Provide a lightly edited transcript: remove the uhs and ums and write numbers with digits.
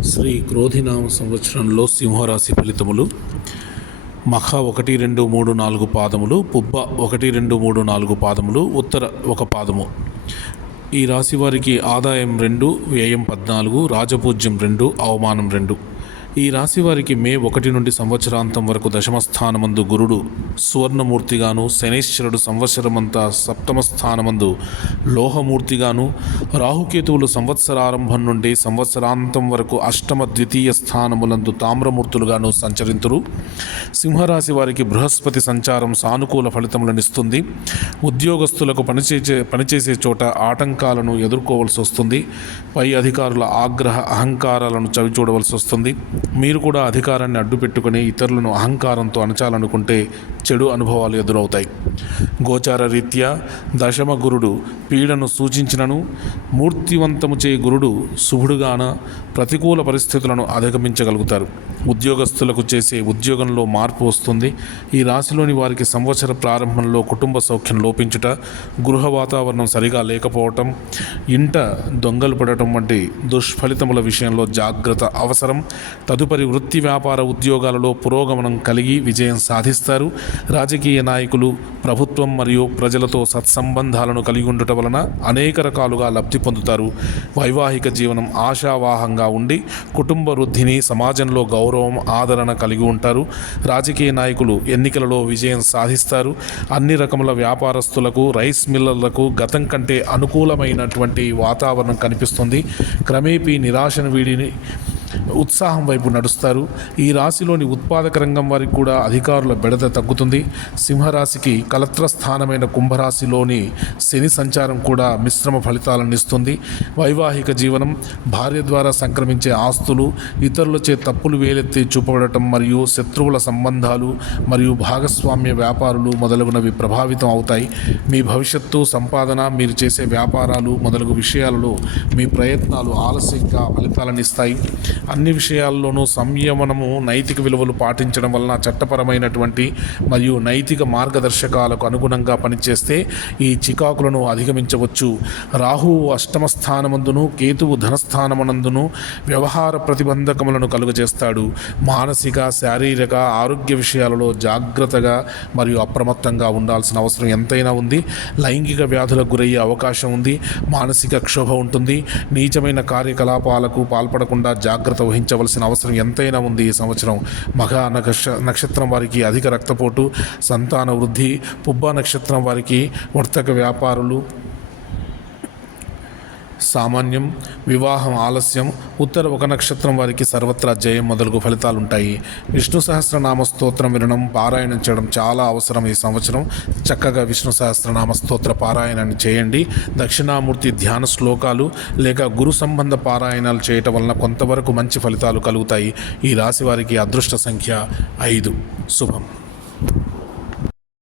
శ్రీ క్రోధినామ సంవత్సరంలో సింహరాశి ఫలితములు. మఖ 1, 2, 3, 4 పాదములు, పుబ్బ 1, 2, 3, 4 పాదములు, ఉత్తర 1 పాదము. ఈ రాశి వారికి ఆదాయం 2, వ్యయం 14, రాజపూజ్యం 2, అవమానం 2. ఈ రాశి వారికి మే 1 నుండి సంవత్సరాంతం వరకు దశమ స్థానమందు గురుడు సువర్ణమూర్తిగాను, శనైశ్వరుడు సంవత్సరమంతా సప్తమ స్థానమందు లోహమూర్తిగాను, రాహుకేతువులు సంవత్సరారంభం నుండి సంవత్సరాంతం వరకు అష్టమ ద్వితీయ స్థానములందు తామ్రమూర్తులుగాను సంచరింతురు. సింహరాశి వారికి బృహస్పతి సంచారం సానుకూల ఫలితములనిస్తుంది. ఉద్యోగస్తులకు పనిచేసే చోట ఆటంకాలను ఎదుర్కోవలసి వస్తుంది. పై అధికారుల ఆగ్రహ అహంకారాలను చవిచూడవలసి వస్తుంది. మీరు కూడా అధికారాన్ని అడ్డుపెట్టుకుని ఇతరులను అహంకారంతో అణచాలనుకుంటే చెడు అనుభవాలు ఎదురవుతాయి. గోచార రీత్యా దశమ గురుడు పీడను సూచించినను మూర్తివంతము చే గురుడు శుభుడుగాన ప్రతికూల పరిస్థితులను అధిగమించగలుగుతారు. ఉద్యోగస్తులకు చేసే ఉద్యోగంలో మార్పు వస్తుంది. ఈ రాశిలోని వారికి సంవత్సర ప్రారంభంలో కుటుంబ సౌఖ్యం లోపించుట, గృహ వాతావరణం సరిగా లేకపోవటం, ఇంట దొంగలు పడటం వంటి దుష్ఫలితముల విషయంలో జాగ్రత్త అవసరం. తదుపరి వృత్తి వ్యాపార ఉద్యోగాలలో పురోగమనం కలిగి విజయం సాధిస్తారు. రాజకీయ నాయకులు ప్రభుత్వం మరియు ప్రజలతో సత్సంబంధాలను కలిగి ఉండటం వలన అనేక రకాలుగా లబ్ధి పొందుతారు. వైవాహిక జీవనం ఆశావాహంగా ఉండి కుటుంబ వృద్ధిని, సమాజంలో గౌరవం, ఆదరణ కలిగి ఉంటారు. రాజకీయ నాయకులు ఎన్నికలలో విజయం సాధిస్తారు. అన్ని రకముల వ్యాపారస్తులకు, రైస్ మిల్లర్లకు గతం కంటే అనుకూలమైనటువంటి వాతావరణం కనిపిస్తుంది. క్రమేపీ నిరాశను వీడిని ఉత్సాహం వైపు నడుస్తారు. ఈ రాశిలోని ఉత్పాదక రంగం వారికి కూడా అధికారుల బెడద తగ్గుతుంది. సింహరాశికి కలత్ర స్థానమైన కుంభరాశిలోని శని సంచారం కూడా మిశ్రమ ఫలితాలను ఇస్తుంది. వైవాహిక జీవనం, భార్య ద్వారా సంక్రమించే ఆస్తులు, ఇతరులచే తప్పులు వేలెత్తి చూపబడటం మరియు శత్రువుల సంబంధాలు మరియు భాగస్వామ్య వ్యాపారులు మొదలగునవి ప్రభావితం అవుతాయి. మీ భవిష్యత్తు, సంపాదన, మీరు చేసే వ్యాపారాలు మొదలగు విషయాలలో మీ ప్రయత్నాలు ఆలస్యంగా ఫలితాలను ఇస్తాయి. అన్ని విషయాల్లోనూ సంయమనము, నైతిక విలువలు పాటించడం వలన చట్టపరమైనటువంటి మరియు నైతిక మార్గదర్శకాలకు అనుగుణంగా పనిచేస్తే ఈ చికాకులను అధిగమించవచ్చు. రాహువు అష్టమ స్థానమందును, కేతువు ధనస్థానమనందును వ్యవహార ప్రతిబంధకములను కలుగజేస్తాడు. మానసిక, శారీరక ఆరోగ్య విషయాలలో జాగ్రత్తగా మరియు అప్రమత్తంగా ఉండాల్సిన అవసరం ఎంతైనా ఉంది. లైంగిక వ్యాధులకు గురయ్యే అవకాశం ఉంది. మానసిక క్షోభ ఉంటుంది. నీచమైన కార్యకలాపాలకు పాల్పడకుండా జాగ్రత్త వహించవలసిన అవసరం ఎంతైనా ఉంది. ఈ సంవత్సరం మఘ నక్షత్రం వారికి అధిక రక్తపోటు, సంతాన వృద్ధి, పుబ్బ నక్షత్రం వారికి వర్తక వ్యాపారులు సామాన్యం, వివాహం ఆలస్యం, ఉత్తర 1 నక్షత్రం వారికి సర్వత్రా జయం మొదలగు ఫలితాలుంటాయి. విష్ణు సహస్రనామ స్తోత్రం వినడం, పారాయణం చేయడం చాలా అవసరం. ఈ సంవత్సరం చక్కగా విష్ణు సహస్రనామ స్తోత్ర పారాయణాన్ని చేయండి. దక్షిణామూర్తి ధ్యాన శ్లోకాలు లేక గురు సంబంధ పారాయణాలు చేయటం వలన కొంతవరకు మంచి ఫలితాలు కలుగుతాయి. ఈ రాశి వారికి అదృష్ట సంఖ్య 5. శుభం.